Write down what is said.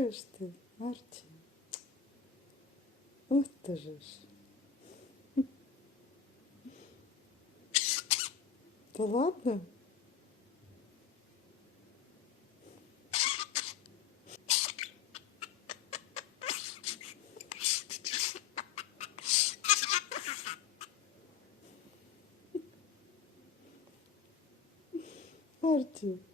какой ж ты, Арти. Ух ты же ж. Да ладно? Арти.